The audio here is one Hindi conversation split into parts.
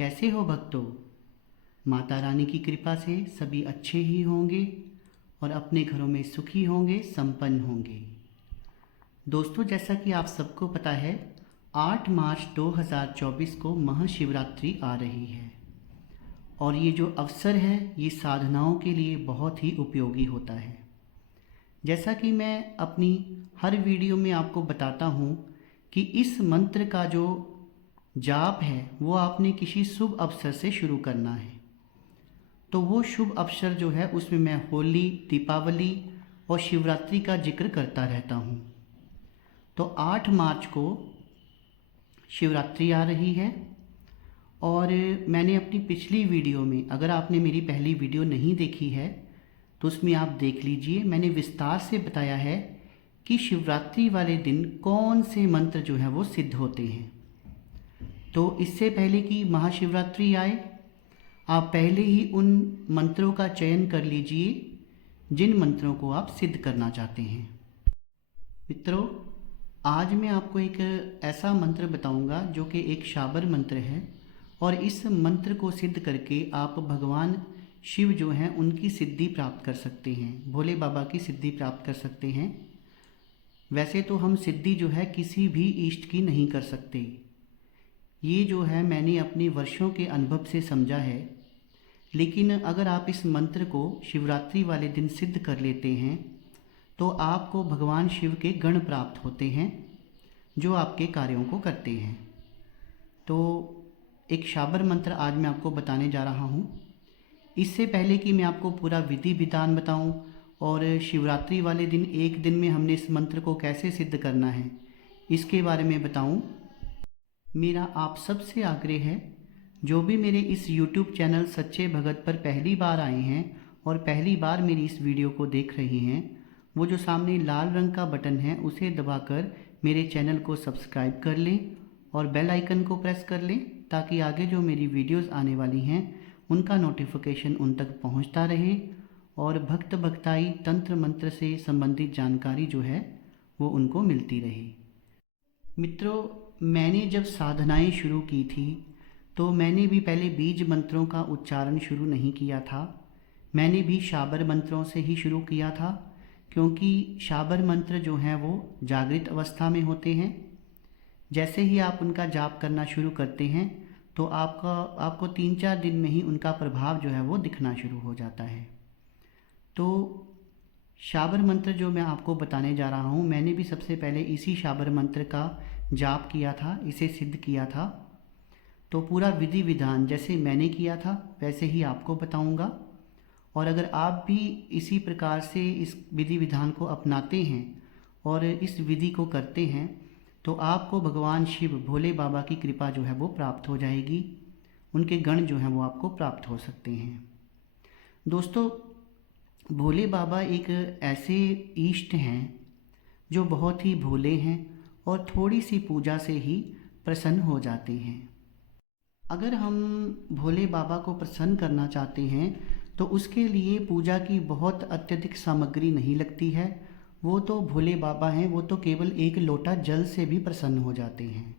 कैसे हो भक्तों। माता रानी की कृपा से सभी अच्छे ही होंगे और अपने घरों में सुखी होंगे, संपन्न होंगे। दोस्तों, जैसा कि आप सबको पता है, 8 मार्च 2024 को महाशिवरात्रि आ रही है और ये जो अवसर है ये साधनाओं के लिए बहुत ही उपयोगी होता है। जैसा कि मैं अपनी हर वीडियो में आपको बताता हूँ कि इस मंत्र का जो जाप है वो आपने किसी शुभ अवसर से शुरू करना है। तो वो शुभ अवसर जो है उसमें मैं होली, दीपावली और शिवरात्रि का जिक्र करता रहता हूँ। तो 8 मार्च को शिवरात्रि आ रही है और मैंने अपनी पिछली वीडियो में, अगर आपने मेरी पहली वीडियो नहीं देखी है तो उसमें आप देख लीजिए, मैंने विस्तार से बताया है कि शिवरात्रि वाले दिन कौन से मंत्र जो हैं वो सिद्ध होते हैं। तो इससे पहले कि महाशिवरात्रि आए, आप पहले ही उन मंत्रों का चयन कर लीजिए जिन मंत्रों को आप सिद्ध करना चाहते हैं। मित्रों, आज मैं आपको एक ऐसा मंत्र बताऊंगा जो कि एक शाबर मंत्र है और इस मंत्र को सिद्ध करके आप भगवान शिव जो हैं उनकी सिद्धि प्राप्त कर सकते हैं, भोले बाबा की सिद्धि प्राप्त कर सकते हैं। वैसे तो हम सिद्धि जो है किसी भी इष्ट की नहीं कर सकते, ये जो है मैंने अपने वर्षों के अनुभव से समझा है। लेकिन अगर आप इस मंत्र को शिवरात्रि वाले दिन सिद्ध कर लेते हैं तो आपको भगवान शिव के गण प्राप्त होते हैं जो आपके कार्यों को करते हैं। तो एक शाबर मंत्र आज मैं आपको बताने जा रहा हूँ। इससे पहले कि मैं आपको पूरा विधि विधान बताऊँ और शिवरात्रि वाले दिन एक दिन में हमने इस मंत्र को कैसे सिद्ध करना है इसके बारे में बताऊँ, मेरा आप सबसे आग्रह है, जो भी मेरे इस YouTube चैनल सच्चे भगत पर पहली बार आए हैं और पहली बार मेरी इस वीडियो को देख रहे हैं, वो जो सामने लाल रंग का बटन है उसे दबाकर मेरे चैनल को सब्सक्राइब कर लें और बेल आइकन को प्रेस कर लें ताकि आगे जो मेरी वीडियोस आने वाली हैं उनका नोटिफिकेशन उन तक पहुंचता रहे और भक्त भक्ताई तंत्र मंत्र से संबंधित जानकारी जो है वो उनको मिलती रहे। मित्रों, मैंने जब साधनाएं शुरू की थी तो मैंने भी पहले बीज मंत्रों का उच्चारण शुरू नहीं किया था, मैंने भी शाबर मंत्रों से ही शुरू किया था, क्योंकि शाबर मंत्र जो हैं वो जागृत अवस्था में होते हैं। जैसे ही आप उनका जाप करना शुरू करते हैं तो आपको 3-4 दिन में ही उनका प्रभाव जो है वो दिखना शुरू हो जाता है। तो शाबर मंत्र जो मैं आपको बताने जा रहा हूँ, मैंने भी सबसे पहले इसी शाबर मंत्र का जाप किया था, इसे सिद्ध किया था। तो पूरा विधि विधान जैसे मैंने किया था वैसे ही आपको बताऊंगा और अगर आप भी इसी प्रकार से इस विधि विधान को अपनाते हैं और इस विधि को करते हैं तो आपको भगवान शिव भोले बाबा की कृपा जो है वो प्राप्त हो जाएगी, उनके गण जो हैं वो आपको प्राप्त हो सकते हैं। दोस्तों, भोले बाबा एक ऐसे ईष्ट हैं जो बहुत ही भोले हैं और थोड़ी सी पूजा से ही प्रसन्न हो जाते हैं। अगर हम भोले बाबा को प्रसन्न करना चाहते हैं तो उसके लिए पूजा की बहुत अत्यधिक सामग्री नहीं लगती है, वो तो भोले बाबा हैं, वो तो केवल एक लोटा जल से भी प्रसन्न हो जाते हैं।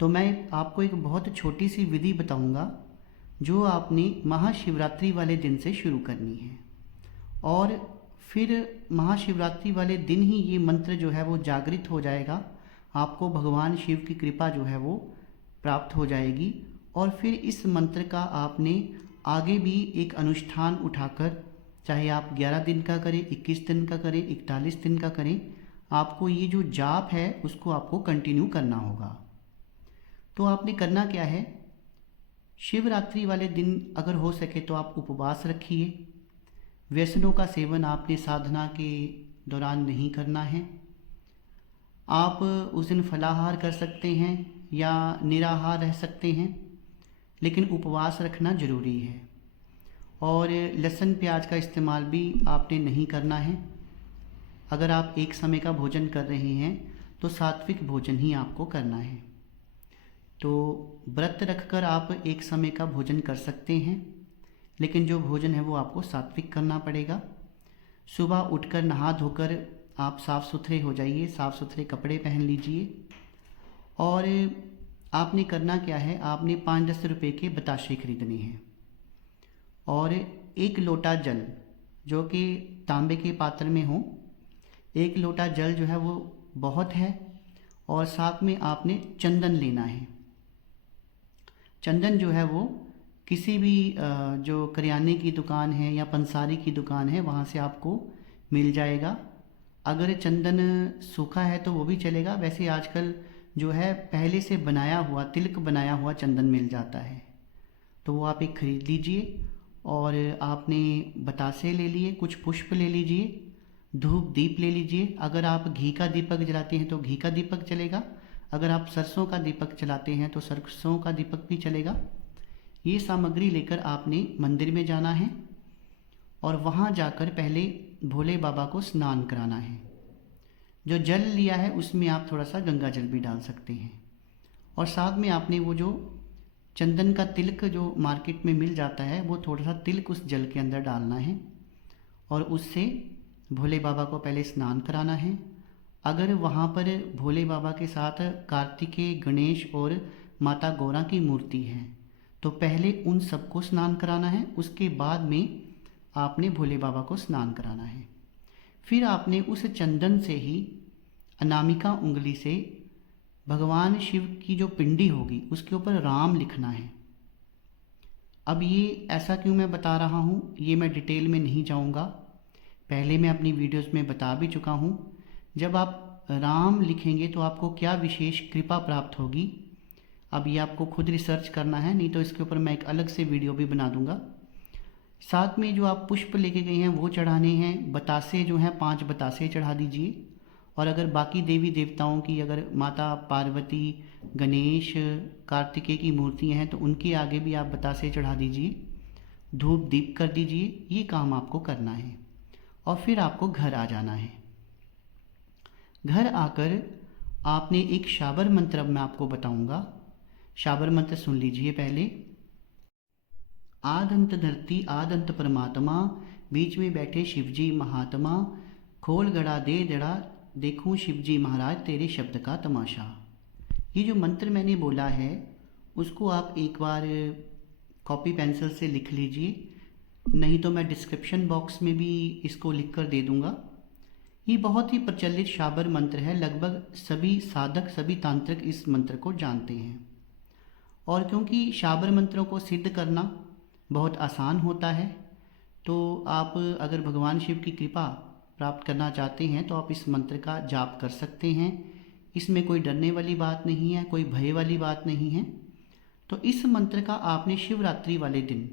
तो मैं आपको एक बहुत छोटी सी विधि बताऊंगा जो आपने महाशिवरात्रि वाले दिन से शुरू करनी है और फिर महाशिवरात्रि वाले दिन ही ये मंत्र जो है वो जागृत हो जाएगा, आपको भगवान शिव की कृपा जो है वो प्राप्त हो जाएगी और फिर इस मंत्र का आपने आगे भी एक अनुष्ठान उठाकर, चाहे आप 11 दिन का करें, 21 दिन का करें, 41 दिन का करें, आपको ये जो जाप है उसको आपको कंटिन्यू करना होगा। तो आपने करना क्या है, शिवरात्रि वाले दिन अगर हो सके तो आप उपवास रखिए। व्यसनों का सेवन आपने साधना के दौरान नहीं करना है। आप उस दिन फलाहार कर सकते हैं या निराहार रह सकते हैं, लेकिन उपवास रखना ज़रूरी है। और लहसुन प्याज का इस्तेमाल भी आपने नहीं करना है। अगर आप एक समय का भोजन कर रहे हैं तो सात्विक भोजन ही आपको करना है। तो व्रत रखकर आप एक समय का भोजन कर सकते हैं, लेकिन जो भोजन है वो आपको सात्विक करना पड़ेगा। सुबह उठकर नहा धोकर आप साफ़ सुथरे हो जाइए, साफ़ सुथरे कपड़े पहन लीजिए और आपने करना क्या है, आपने 5-10 रुपये के बताशे खरीदने हैं और एक लोटा जल जो कि तांबे के पात्र में हो। एक लोटा जल जो है वो बहुत है। और साथ में आपने चंदन लेना है। चंदन जो है वो किसी भी जो करियाने की दुकान है या पंसारी की दुकान है वहाँ से आपको मिल जाएगा। अगर चंदन सूखा है तो वो भी चलेगा, वैसे आजकल जो है पहले से बनाया हुआ तिलक बनाया हुआ चंदन मिल जाता है, तो वो आप एक खरीद लीजिए। और आपने बतासे ले लिए, कुछ पुष्प ले लीजिए, धूप दीप ले लीजिए। अगर आप घी का दीपक जलाते हैं तो घी का दीपक चलेगा, अगर आप सरसों का दीपक जलाते हैं तो सरसों का दीपक भी चलेगा। ये सामग्री लेकर आपने मंदिर में जाना है और वहाँ जाकर पहले भोले बाबा को स्नान कराना है। जो जल लिया है उसमें आप थोड़ा सा गंगा जल भी डाल सकते हैं। और साथ में आपने वो जो चंदन का तिलक जो मार्केट में मिल जाता है वो थोड़ा सा तिलक उस जल के अंदर डालना है और उससे भोले बाबा को पहले स्नान कराना है। अगर वहाँ पर भोले बाबा के साथ कार्तिकेय, गणेश और माता गौरा की मूर्ति है तो पहले उन सबको स्नान कराना है, उसके बाद में आपने भोले बाबा को स्नान कराना है। फिर आपने उस चंदन से ही अनामिका उंगली से भगवान शिव की जो पिंडी होगी उसके ऊपर राम लिखना है। अब ये ऐसा क्यों मैं बता रहा हूँ, ये मैं डिटेल में नहीं जाऊँगा, पहले मैं अपनी वीडियोस में बता भी चुका हूँ। जब आप राम लिखेंगे तो आपको क्या विशेष कृपा प्राप्त होगी, अब ये आपको खुद रिसर्च करना है, नहीं तो इसके ऊपर मैं एक अलग से वीडियो भी बना दूँगा। साथ में जो आप पुष्प लेके गए हैं वो चढ़ाने हैं। बतासे जो हैं 5 बतासे चढ़ा दीजिए। और अगर बाकी देवी देवताओं की, अगर माता पार्वती, गणेश, कार्तिकेय की मूर्तियाँ हैं तो उनके आगे भी आप बतासे चढ़ा दीजिए, धूप दीप कर दीजिए। ये काम आपको करना है और फिर आपको घर आ जाना है। घर आकर आपने एक शाबर मंत्र अब मैं आपको बताऊंगा। शाबर मंत्र सुन लीजिए पहले। आदंत धरती आदंत परमात्मा, बीच में बैठे शिवजी महात्मा, खोल गड़ा दे दड़ा, देखूं शिवजी महाराज तेरे शब्द का तमाशा। ये जो मंत्र मैंने बोला है उसको आप एक बार कॉपी पेंसिल से लिख लीजिए, नहीं तो मैं डिस्क्रिप्शन बॉक्स में भी इसको लिख कर दे दूँगा। ये बहुत ही प्रचलित शाबर मंत्र है, लगभग सभी साधक, सभी तांत्रिक इस मंत्र को जानते हैं। और क्योंकि शाबर मंत्रों को सिद्ध करना बहुत आसान होता है, तो आप अगर भगवान शिव की कृपा प्राप्त करना चाहते हैं तो आप इस मंत्र का जाप कर सकते हैं। इसमें कोई डरने वाली बात नहीं है, कोई भय वाली बात नहीं है। तो इस मंत्र का आपने शिवरात्रि वाले दिन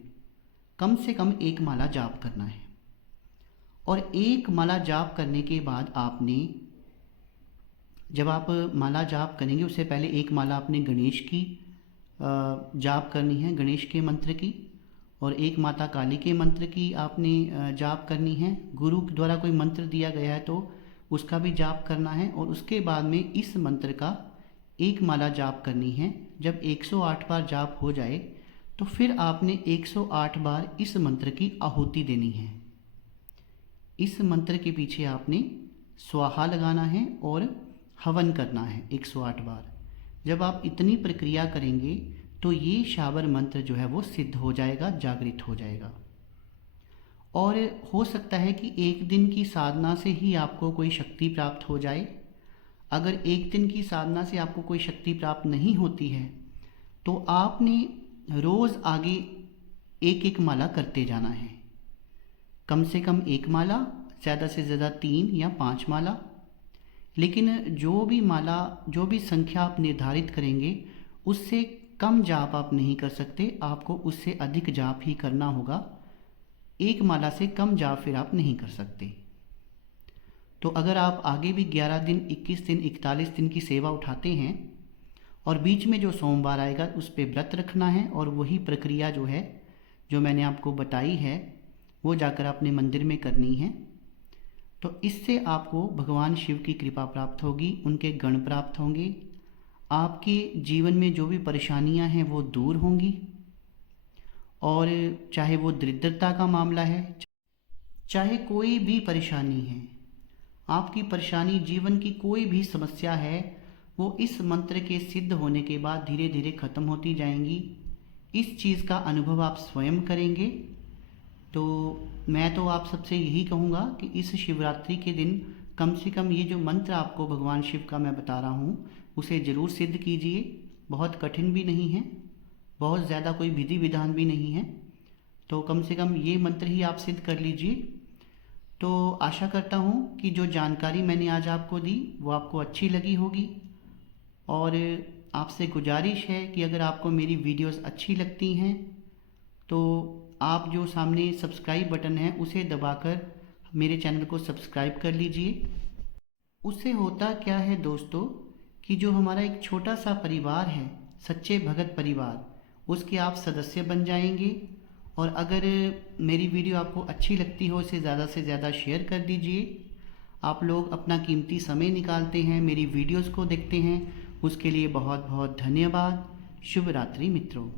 कम से कम 1 माला जाप करना है। और 1 माला जाप करने के बाद आपने, जब आप माला जाप करेंगे उससे पहले 1 माला आपने गणेश की जाप करनी है, गणेश के मंत्र की, और 1 माता काली के मंत्र की आपने जाप करनी है। गुरु द्वारा कोई मंत्र दिया गया है तो उसका भी जाप करना है। और उसके बाद में इस मंत्र का 1 माला जाप करनी है। जब 108 बार जाप हो जाए तो फिर आपने 108 बार इस मंत्र की आहुति देनी है। इस मंत्र के पीछे आपने स्वाहा लगाना है और हवन करना है 108 बार। जब आप इतनी प्रक्रिया करेंगे तो ये शाबर मंत्र जो है वो सिद्ध हो जाएगा, जागृत हो जाएगा। और हो सकता है कि 1 दिन की साधना से ही आपको कोई शक्ति प्राप्त हो जाए। अगर 1 दिन की साधना से आपको कोई शक्ति प्राप्त नहीं होती है तो आपने रोज़ आगे 1-1 माला करते जाना है। कम से कम 1 माला, ज़्यादा से ज़्यादा 3 या 5 माला। लेकिन जो भी माला, जो भी संख्या आप निर्धारित करेंगे उससे कम जाप आप नहीं कर सकते, आपको उससे अधिक जाप ही करना होगा। 1 माला से कम जाप फिर आप नहीं कर सकते। तो अगर आप आगे भी 11 दिन, 21 दिन, 41 दिन की सेवा उठाते हैं और बीच में जो सोमवार आएगा उस पर व्रत रखना है और वही प्रक्रिया जो है, जो मैंने आपको बताई है, वो जाकर अपने मंदिर में करनी है। तो इससे आपको भगवान शिव की कृपा प्राप्त होगी, उनके गण प्राप्त होंगे, आपके जीवन में जो भी परेशानियां हैं वो दूर होंगी। और चाहे वो दरिद्रता का मामला है, चाहे कोई भी परेशानी है, आपकी परेशानी, जीवन की कोई भी समस्या है, वो इस मंत्र के सिद्ध होने के बाद धीरे धीरे ख़त्म होती जाएंगी। इस चीज़ का अनुभव आप स्वयं करेंगे। तो मैं तो आप सबसे यही कहूँगा कि इस शिवरात्रि के दिन कम से कम ये जो मंत्र आपको भगवान शिव का मैं बता रहा हूँ उसे ज़रूर सिद्ध कीजिए। बहुत कठिन भी नहीं है, बहुत ज़्यादा कोई विधि विधान भी नहीं है, तो कम से कम ये मंत्र ही आप सिद्ध कर लीजिए। तो आशा करता हूँ कि जो जानकारी मैंने आज आपको दी वो आपको अच्छी लगी होगी। और आपसे गुजारिश है कि अगर आपको मेरी वीडियोस अच्छी लगती हैं तो आप जो सामने सब्सक्राइब बटन है उसे दबाकर मेरे चैनल को सब्सक्राइब कर लीजिए। उससे होता क्या है दोस्तों कि जो हमारा एक छोटा सा परिवार है, सच्चे भगत परिवार, उसके आप सदस्य बन जाएंगे। और अगर मेरी वीडियो आपको अच्छी लगती हो इसे ज़्यादा से ज़्यादा शेयर कर दीजिए। आप लोग अपना कीमती समय निकालते हैं, मेरी वीडियोस को देखते हैं, उसके लिए बहुत बहुत धन्यवाद। शुभ रात्रि मित्रों।